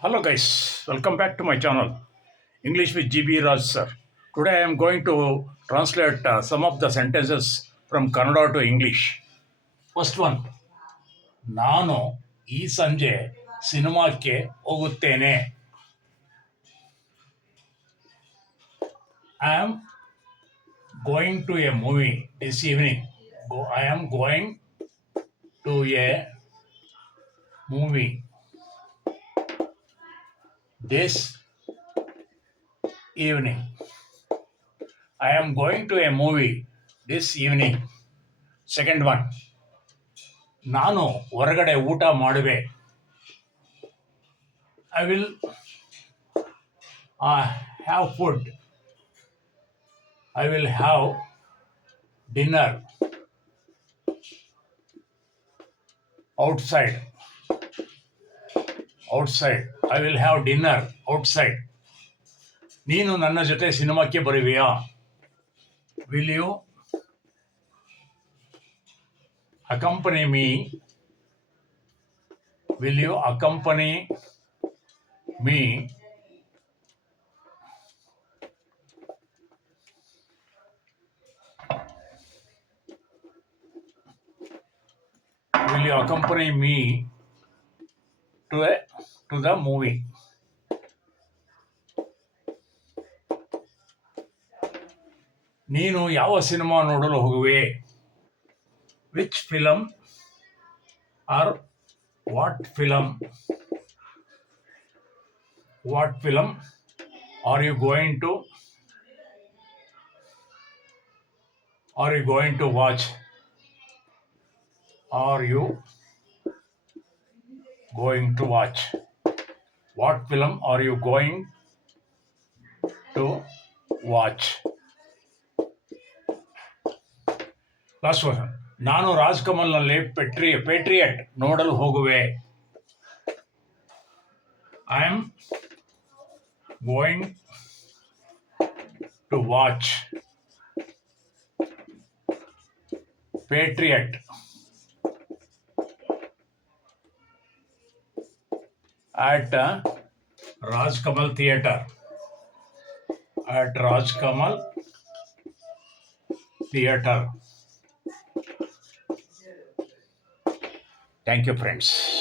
Hello guys, welcome back to my channel English with GB Raj sir. Today I am going to translate some of the sentences from Kannada to English. First one, ನಾನು ಈ ಸಂಜೆ ಸಿನಿಮಾಕ್ಕೆ ಹೋಗುತ್ತೇನೆ. I am going to a movie this evening. I am going to a movie this evening. I am going to a movie this evening. Second one, ನಾನು ಹೊರಗಡೆ ಊಟ ಮಾಡುವೆ. I will have food. I will have dinner outside. Outside. I will have dinner outside. ನೀನು ನನ್ನ ಜೊತೆ ಸಿನಿಮಾಕ್ಕೆ ಬರುವಿಯಾ? Will you accompany me? Will you accompany me? Will you accompany me to the movie? ನೀನು ಯಾವ ಸಿನಿಮಾ ನೋಡಲು ಹೋಗುವೆ? Which film or what film are you going to watch? Are you going to watch? What film are you going to watch? Last one. ನಾನು Raj ಕಮಲ್ನಲ್ಲಿ Patriot ನೋಡಲು ಹೋಗುವೆ. I am going to watch Patriot at Raj Kamal Theatre. At Raj Kamal Theatre. Thank you, friends.